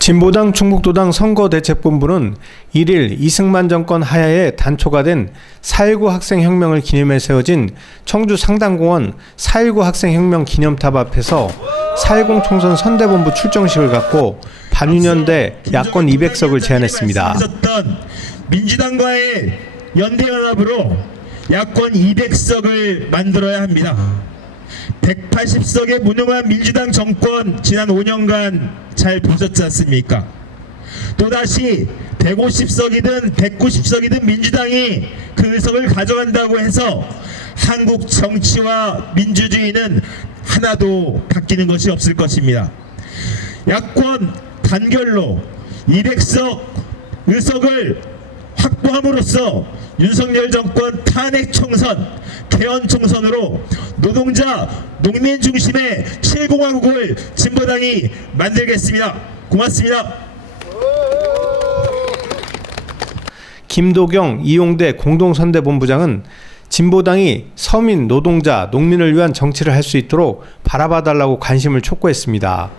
진보당 충북도당 선거대책본부는 1일 이승만 정권 하야에 단초가 된 4.19 학생혁명을 기념해 세워진 청주 상당공원 4.19 학생혁명 기념탑 앞에서 4.10 총선 선대본부 출정식을 갖고 반윤연대 야권 200석을 제안했습니다. 민주당과의 연대연합으로 야권 200석을 만들어야 합니다. 180석의 무능한 민주당 정권 지난 5년간 잘 보셨지 않습니까? 또다시 150석이든 190석이든 민주당이 그 의석을 가져간다고 해서 한국 정치와 민주주의는 하나도 바뀌는 것이 없을 것입니다. 야권 단결로 200석 의석을 확보함으로써 윤석열 정권 탄핵 총선, 개헌 총선으로 노동자, 농민 중심의 7공화국을 진보당이 만들겠습니다. 고맙습니다. 김도경 이용대 공동선대본부장은 진보당이 서민, 노동자, 농민을 위한 정치를 할 수 있도록 바라봐달라고 관심을 촉구했습니다.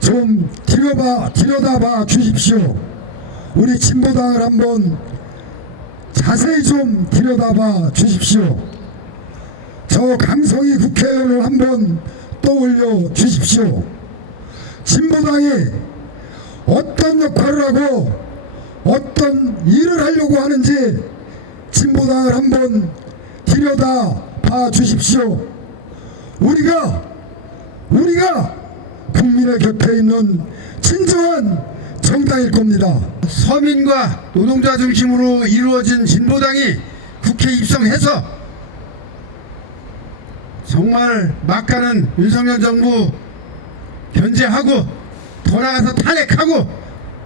좀 들여다봐 주십시오. 우리 진보당을 한번 자세히 좀 들여다봐 주십시오. 저 강성희 국회의원을 한번 떠올려 주십시오. 진보당이 어떤 역할을 하고 어떤 일을 하려고 하는지 진보당을 한번 들여다봐 주십시오. 우리가 국민의 곁에 있는 진정한 정당일 겁니다. 서민과 노동자 중심으로 이루어진 진보당이 국회에 입성해서 정말 막가는 윤석열 정부 견제하고 더 나아가서 탄핵하고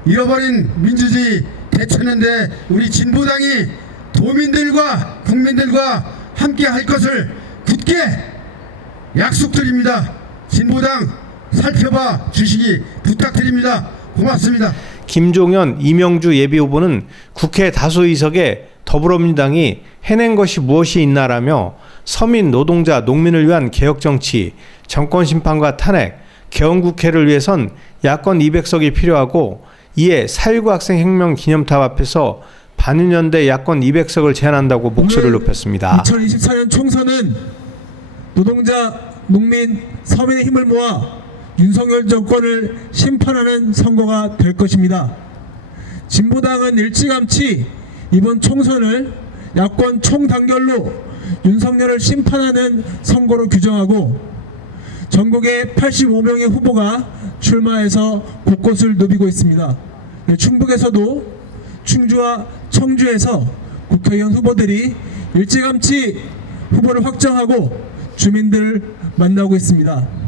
잃어버린 민주주의 되찾는데 우리 진보당이 도민들과 국민들과 함께 할 것을 굳게 약속드립니다. 진보당 살펴봐 주시기 부탁드립니다. 고맙습니다. 김종현, 이명주 예비후보는 국회 다수 의석에 더불어민주당이 해낸 것이 무엇이 있나라며 서민, 노동자, 농민을 위한 개혁정치, 정권심판과 탄핵, 개헌국회를 위해선 야권 200석이 필요하고 이에 4.19 학생혁명 기념탑 앞에서 반윤연대 야권 200석을 제안한다고 목소리를 높였습니다. 2024년 총선은 노동자, 농민, 서민의 힘을 모아 윤석열 정권을 심판하는 선거가 될 것입니다. 진보당은 일찌감치 이번 총선을 야권 총단결로 윤석열을 심판하는 선거로 규정하고 전국에 85명의 후보가 출마해서 곳곳을 누비고 있습니다. 충북에서도 충주와 청주에서 국회의원 후보들이 일찌감치 후보를 확정하고 주민들을 만나고 있습니다.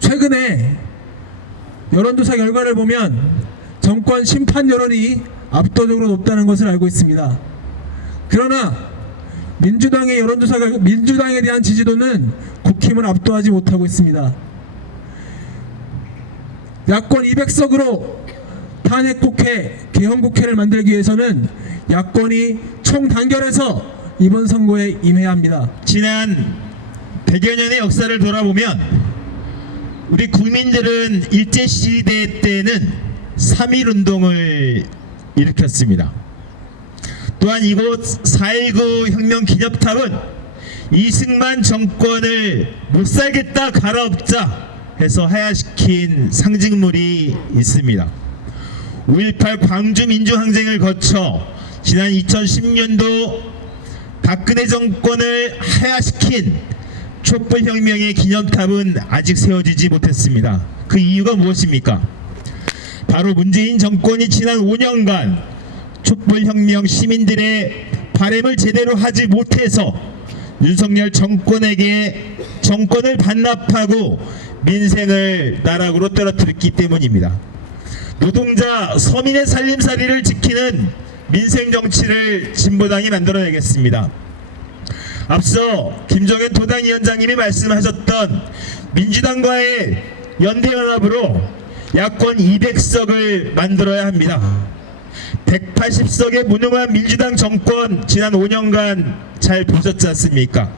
최근에 여론조사 결과를 보면 정권 심판 여론이 압도적으로 높다는 것을 알고 있습니다. 그러나 민주당에 대한 지지도는 국힘을 압도하지 못하고 있습니다. 야권 200석으로 탄핵국회, 개헌국회를 만들기 위해서는 야권이 총단결해서 이번 선거에 임해야 합니다. 지난 100여 년의 역사를 돌아보면 우리 국민들은 일제시대 때는 3.1운동을 일으켰습니다. 또한 이곳 4.19 혁명 기념탑은 이승만 정권을 못살겠다 갈아엎자 해서 하야시킨 상징물이 있습니다. 5.18 광주민주항쟁을 거쳐 지난 2010년도 박근혜 정권을 하야시킨 촛불혁명의 기념탑은 아직 세워지지 못했습니다. 그 이유가 무엇입니까? 바로 문재인 정권이 지난 5년간 촛불혁명 시민들의 바람을 제대로 하지 못해서 윤석열 정권에게 정권을 반납하고 민생을 나락으로 떨어뜨렸기 때문입니다. 노동자, 서민의 살림살이를 지키는 민생정치를 진보당이 만들어내겠습니다. 앞서 김종현 도당위원장님이 말씀하셨던 민주당과의 연대연합으로 야권 200석을 만들어야 합니다. 180석의 무능한 민주당 정권 지난 5년간 잘 보셨지 않습니까?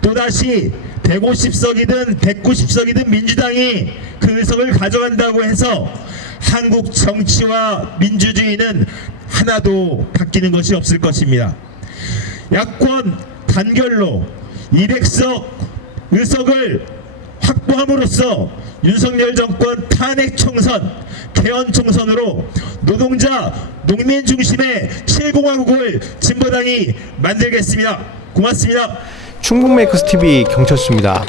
또다시 150석이든 190석이든 민주당이 그 의석을 가져간다고 해서 한국 정치와 민주주의는 하나도 바뀌는 것이 없을 것입니다. 야권 단결로 200석 의석을 확보함으로써 윤석열 정권 탄핵 총선, 개헌 총선으로 노동자, 농민 중심의 7공화국을 진보당이 만들겠습니다. 고맙습니다. 충북메이커스 TV 경철수입니다.